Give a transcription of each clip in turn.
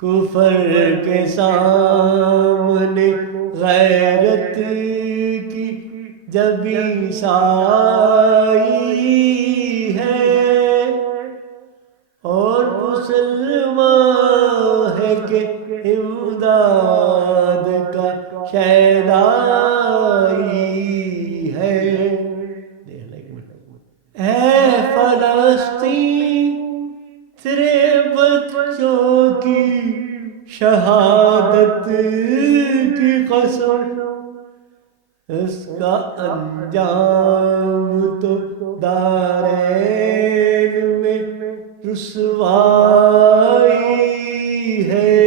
کفر کے سامنے غیرت کی جب عیسائی ہے، اور مسلمان ہے کہ امداد کا شیدائی ہے۔ اے فلسطین تیرے بچوں کی شہادت کی قسم، اس کا انجام تو دارین میں رسوائی ہے۔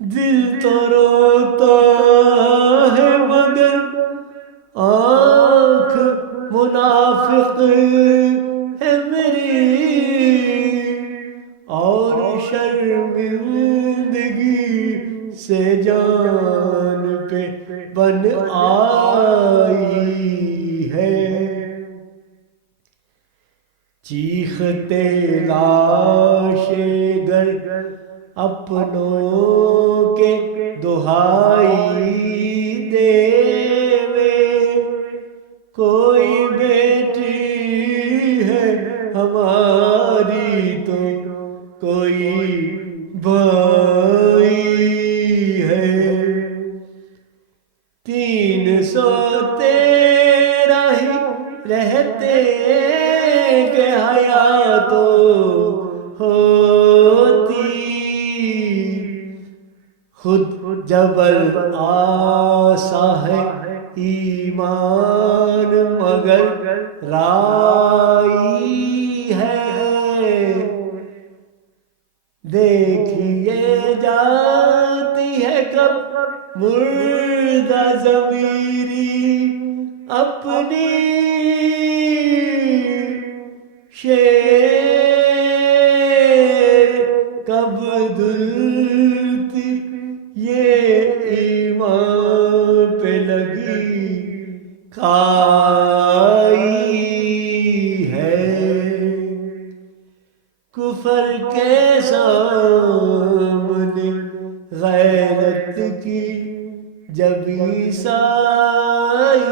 دل تو روتا ہے مگر آنکھ منافق ہے میری، اور شرمندگی سے جان پہ بن آئی ہے۔ چیختے لاش گر اپنوں کے دہائی دے میں، کوئی بیٹی ہے ہماری تو کوئی بھائی ہے۔ 313 ہی رہتے کہ حیات ہوتی، خود جبل آسا ہے ایمان مگر رائی ہے۔ دیکھیے جاتی ہے کب مردہ ضمیری اپنی، شیر کب دھلتی یہ ایمان پہ لگی کھائی ہے۔ کفر کے سامنے غیرت کی جب عیسائی